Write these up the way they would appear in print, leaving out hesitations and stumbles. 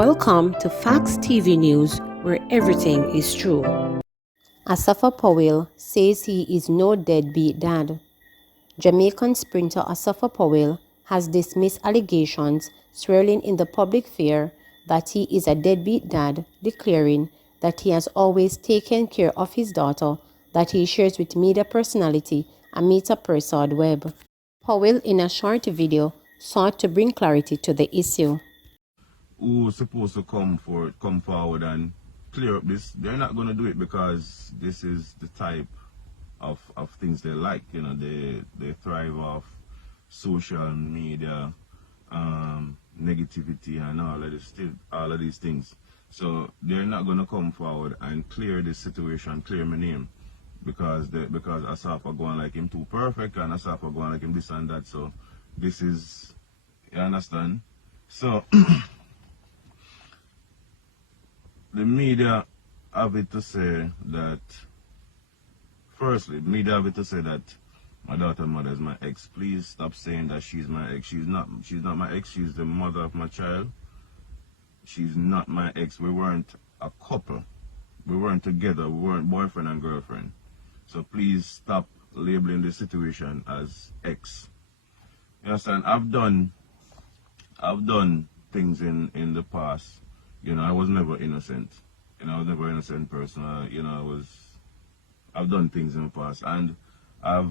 Welcome to Facts TV News, where everything is true. Asafa Powell says he is no deadbeat dad. Jamaican sprinter Asafa Powell has dismissed allegations swirling in the public sphere that he is a deadbeat dad, declaring that he has always taken care of his daughter that he shares with media personality Amita Persad Webb. Powell, in a short video, sought to bring clarity to the issue. Who's supposed to come forward and clear up this? They're not going to do it because this is the type of things they like. You know, they thrive off social media, negativity, and all of these things. So they're not going to come forward and clear this situation, clear my name, because Asafa going like him too perfect, and Asafa going like him this and that. So this is, you understand? So the media have it to say that, firstly, the media have it to say that my daughter's mother is my ex. Please stop saying that she's my ex. She's not my ex. She's the mother of my child. She's not my ex. We weren't a couple. We weren't together. We weren't boyfriend and girlfriend. So please stop labeling the situation as ex. You understand? I've done things in the past. You know, I was never innocent. You know, I was never an innocent person. I've done things in the past, and I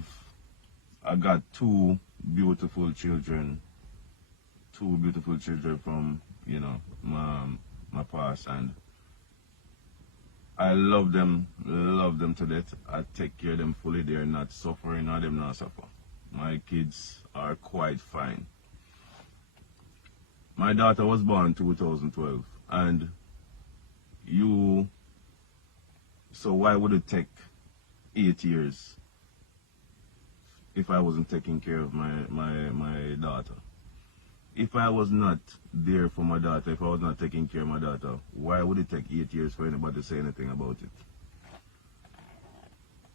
got two beautiful children from, you know, my past, and I love them to death. I take care of them fully. They're not suffering, or them not suffer. My kids are quite fine. My daughter was born in 2012, and so why would it take 8 years if I wasn't taking care of my daughter? If I was not there for my daughter, if I was not taking care of my daughter, why would it take 8 years for anybody to say anything about it?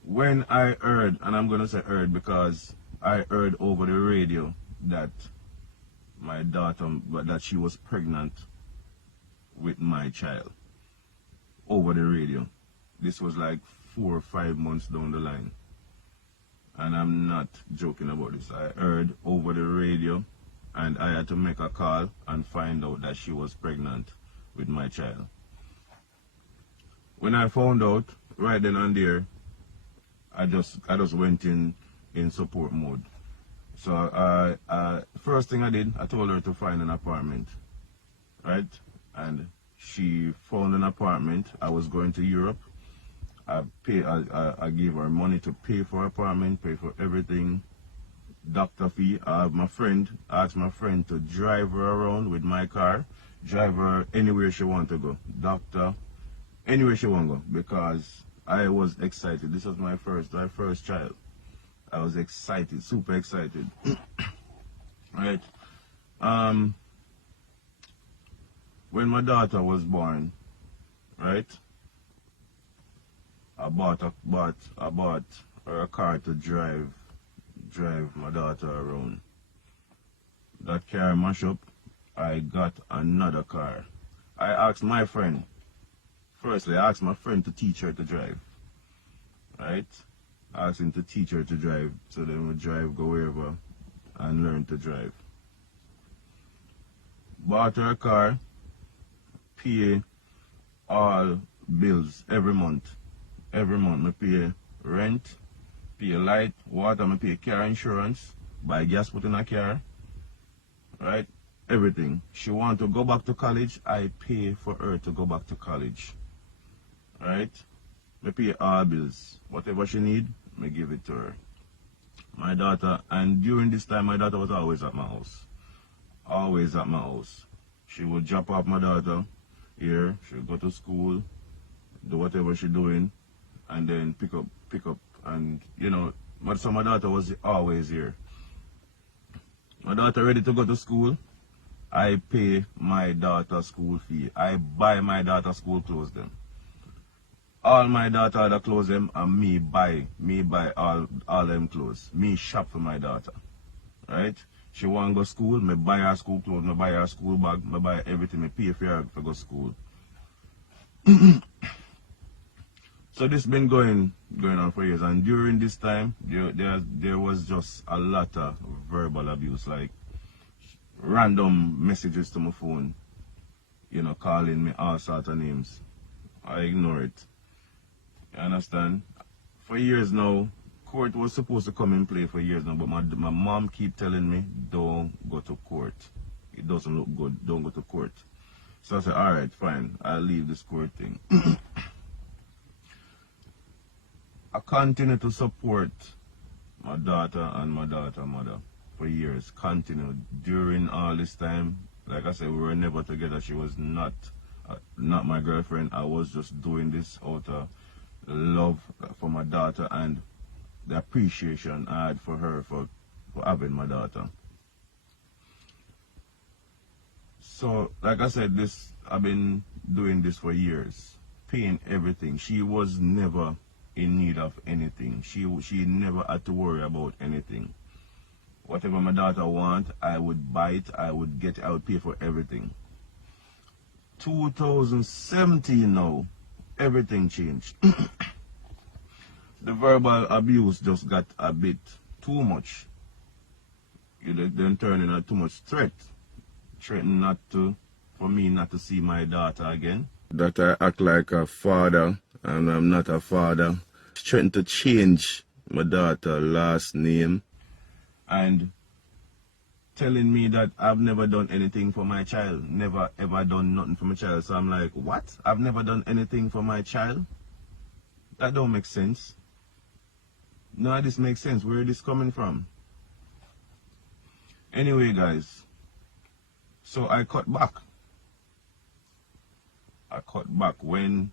When I heard, and I'm going to say heard because I heard over the radio that my daughter, that she was pregnant with my child, over the radio. This was like 4 or 5 months down the line. And I'm not joking about this. I heard over the radio, and I had to make a call and find out that she was pregnant with my child. When I found out, right then and there, I just went in support mode. So first thing I did, I told her to find an apartment, right? And she found an apartment. I was going to Europe. I gave her money to pay for apartment, pay for everything, doctor fee. I asked my friend to drive her around with my car, drive her anywhere she want to go, doctor, anywhere she want to go, because I was excited. This was my first child. I was excited, super excited. Right? When my daughter was born, right, I bought her a car to drive my daughter around. That car mash up, I got another car. I asked my friend to teach her to drive, right? I asked him to teach her to drive, so then we drive, go wherever, and learn to drive. Bought her a car, pay all bills every month. Every month, I pay rent, pay light, water, I pay car insurance, buy gas put in a car, right? Everything. She want to go back to college, I pay for her to go back to college, right? I pay all bills. Whatever she need, I give it to her. My daughter, and during this time, my daughter was always at my house. Always at my house. She would drop off my daughter here, she would go to school, do whatever she doing, and then pick up, and you know, so my daughter was always here. My daughter ready to go to school, I pay my daughter school fee. I buy my daughter school clothes them. All my daughter other clothes them, and me buy all them clothes. Me shop for my daughter, right? She want to go school, me buy her school clothes, me buy her school bag, me buy everything, me pay for her to go school. So this been going on for years, and during this time, there was just a lot of verbal abuse, like random messages to my phone, you know, calling me all sorts of names. I ignore it. You understand? For years now, court was supposed to come in play for years now, but my mom keep telling me, don't go to court. It doesn't look good, don't go to court. So I said, all right, fine, I'll leave this court thing. I continue to support my daughter and my daughter's mother for years. Continued during all this time. Like I said, we were never together. She was not my girlfriend. I was just doing this out of love for my daughter and the appreciation I had for her for having my daughter. So, like I said, I've been doing this for years, paying everything. She was never in need of anything. She never had to worry about anything. Whatever my daughter want, I would buy it, I would get it, I would pay for everything. 2017 now, everything changed. The verbal abuse just got a bit too much. It then turned into too much threat. Threatening for me not to see my daughter again. That I act like a father and I'm not a father. Threatening to change my daughter's last name and telling me that I've never done anything for my child. Never ever done nothing for my child. So I'm like, what? I've never done anything for my child? That don't make sense. No, this makes sense. Where is this coming from? Anyway, guys. So I cut back. I cut back when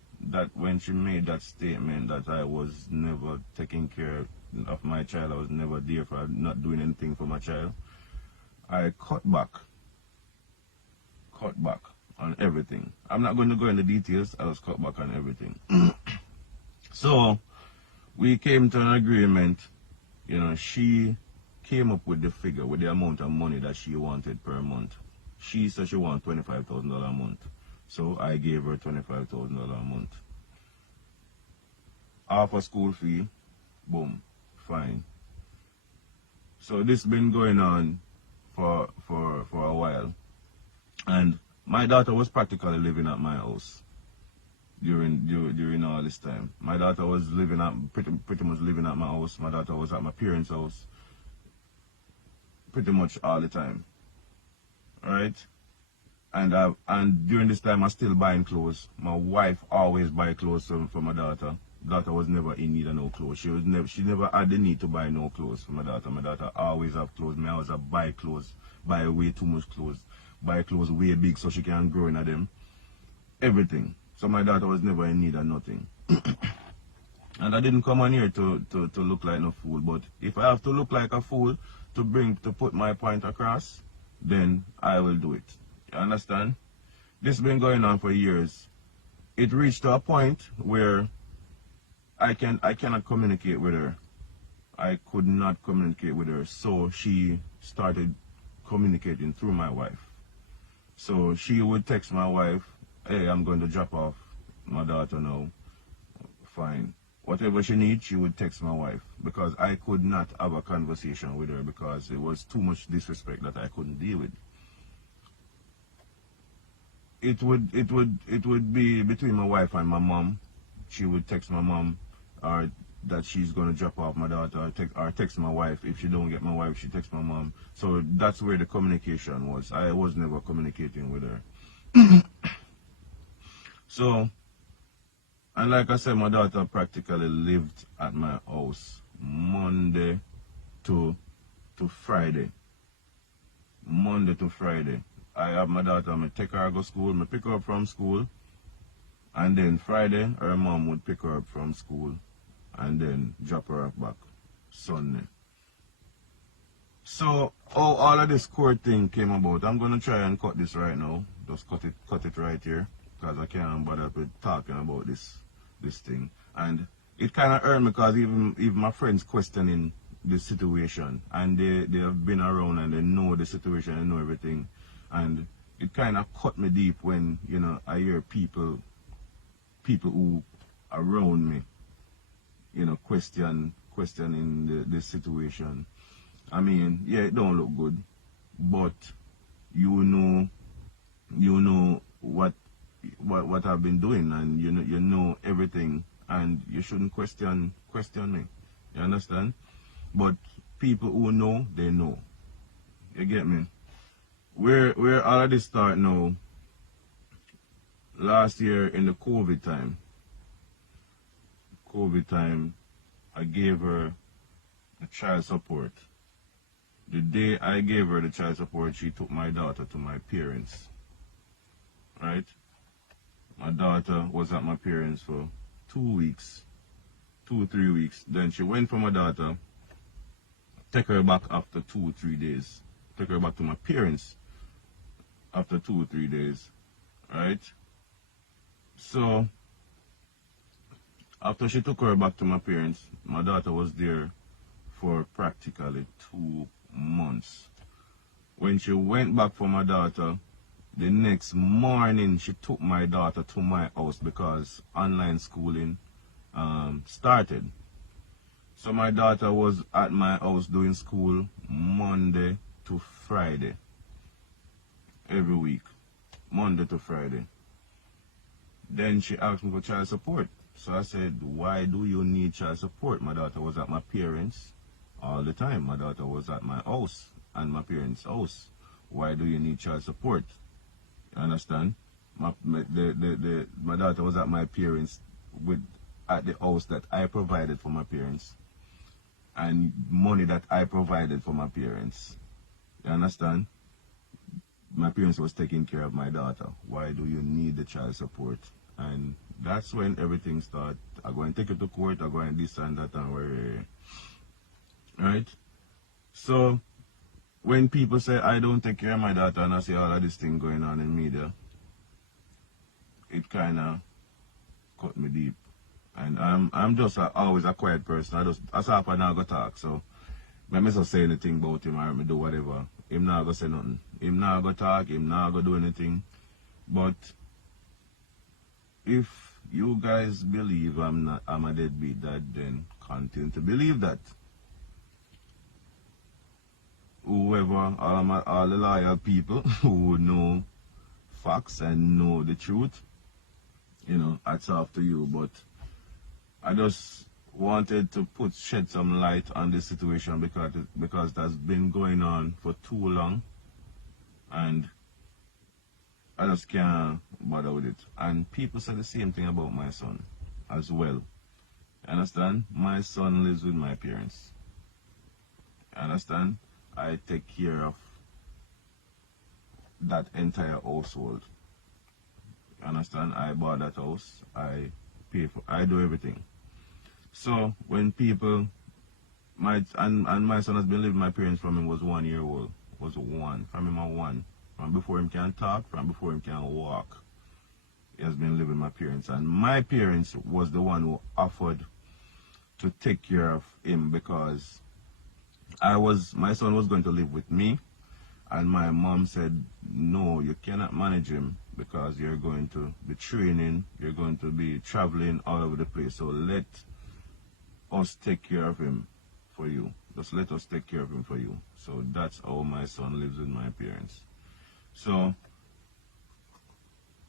she made that statement that I was never taking care of my child. I was never there for not doing anything for my child. I cut back on everything. I'm not going to go into details. I was cut back on everything. So we came to an agreement. You know, she came up with the figure, with the amount of money that she wanted per month. She said she wanted $25,000 a month. So I gave her $25,000 a month. Half a school fee, boom, fine. So this been going on for a while. And my daughter was practically living at my house during all this time. My daughter was living at pretty much living at my house. My daughter was at my parents' house pretty much all the time. Right? And during this time I still buying clothes. My wife always buy clothes for my daughter. Daughter was never in need of no clothes. She never had the need to buy no clothes for my daughter. My daughter always have clothes. Me always have buy clothes, buy way too much clothes, buy clothes way big so she can grow in them. Everything. So my daughter was never in need of nothing. And I didn't come on here to look like no fool. But if I have to look like a fool to put my point across, then I will do it. You understand? This has been going on for years. It reached to a point where I cannot communicate with her. I could not communicate with her. So she started communicating through my wife. So she would text my wife, hey, I'm going to drop off my daughter now. Fine. Whatever she needs, she would text my wife. Because I could not have a conversation with her because it was too much disrespect that I couldn't deal with. It would be between my wife and my mom. She would text my mom or that she's going to drop off my daughter, or text my wife. If she don't get my wife, she texts my mom. So that's where the communication was. I was never communicating with her. So, and like I said, my daughter practically lived at my house Monday to Friday. Monday to Friday. I have my daughter, I take her to school, I pick her up from school, and then Friday, her mom would pick her up from school, and then drop her off back Sunday. So, how all of this court thing came about, I'm going to try and cut this right now. Just cut it right here, because I can't bother with talking about this thing. And it kind of hurt me, because even my friends questioning the situation, and they have been around and they know the situation and know everything, and it kind of cut me deep when, you know, I hear people who around me, you know, questioning the situation. I mean, yeah, it don't look good, but you know what I've been doing, and you know everything, and you shouldn't question me. You understand? But people who know, they know. You get me? Where all of this start now, last year in the COVID time, I gave her the child support. The day I gave her the child support, she took my daughter to my parents. Right? My daughter was at my parents for 2 weeks, 2 or 3 weeks. Then she went for my daughter, take her back after 2 or 3 days. Take her back to my parents after 2 or 3 days. Right? So, after she took her back to my parents, my daughter was there for practically 2 months. When she went back for my daughter, the next morning she took my daughter to my house because online schooling started. So my daughter was at my house doing school Monday to Friday, every week, Monday to Friday. Then she asked me for child support. So I said, why do you need child support? My daughter was at my parents all the time. My daughter was at my house and my parents' house. Why do you need child support? You understand? My daughter was at my parents at the house that I provided for my parents, and money that I provided for my parents. You understand? My parents was taking care of my daughter. Why do you need the child support? And that's when everything started. I go and take it to court, I go and this and that and where. Right? So when people say I don't take care of my daughter and I see all of this thing going on in media, it kinda cut me deep. And I'm just always a quiet person. Asafa now go talk, so I just say anything about him or me do whatever. Him not go say nothing. Him not go talk, him not go do anything. But if you guys believe I'm a deadbeat dad, then continue to believe that. Whoever, all the loyal people who know facts and know the truth, you know, hats off to you. But I just wanted to shed some light on this situation because that's been going on for too long, and I just can't bother with it. And people say the same thing about my son as well. You understand? My son lives with my parents. You understand? I take care of that entire household. You understand? I bought that house. I pay for. I do everything. So when people, my son has been living with my parents from him was 1 year old. Was one. From him at one. From before him can talk, from before him can walk. He has been living with my parents. And my parents was the one who offered to take care of him because my son was going to live with me, and my mom said, no, you cannot manage him because you're going to be training, you're going to be traveling all over the place. So let us take care of him for you. Just let us take care of him for you. So that's how my son lives with my parents. So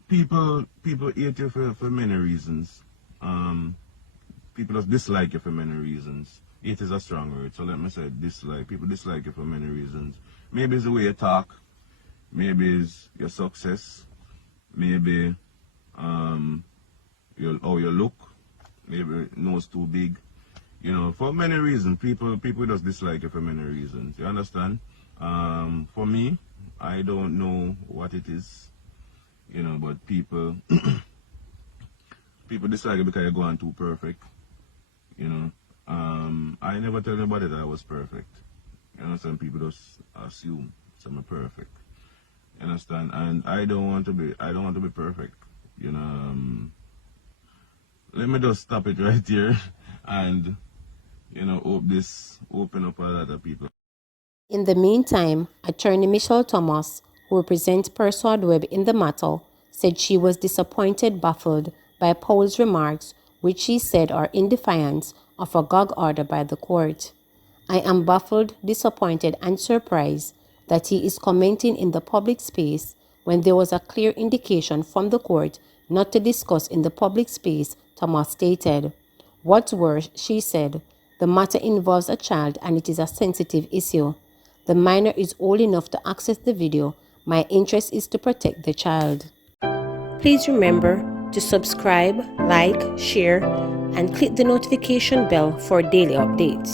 people hate you for many reasons. People just dislike you for many reasons. Hate is a strong word, so let me say dislike. People dislike you for many reasons. Maybe it's the way you talk. Maybe it's your success. Maybe how you look. Maybe nose too big. You know, for many reasons. People just dislike you for many reasons. You understand? For me, I don't know what it is. You know, but people people dislike you because you're going too perfect. You know. I never tell anybody that I was perfect. You know, some people just assume I'm perfect. You understand? And I don't want to be perfect. You know, let me just stop it right here and hope this open up a lot of people. In the meantime, attorney Michelle Thomas, who represents Persuade Webb in the matter, said she was disappointed, baffled by Powell's remarks, which she said are in defiance of a gag order by the court. I am baffled, disappointed, and surprised that he is commenting in the public space when there was a clear indication from the court not to discuss in the public space, Thomas stated. What's worse, she said, the matter involves a child and it is a sensitive issue. The minor is old enough to access the video. My interest is to protect the child. Please remember to subscribe, like, share, and click the notification bell for daily updates.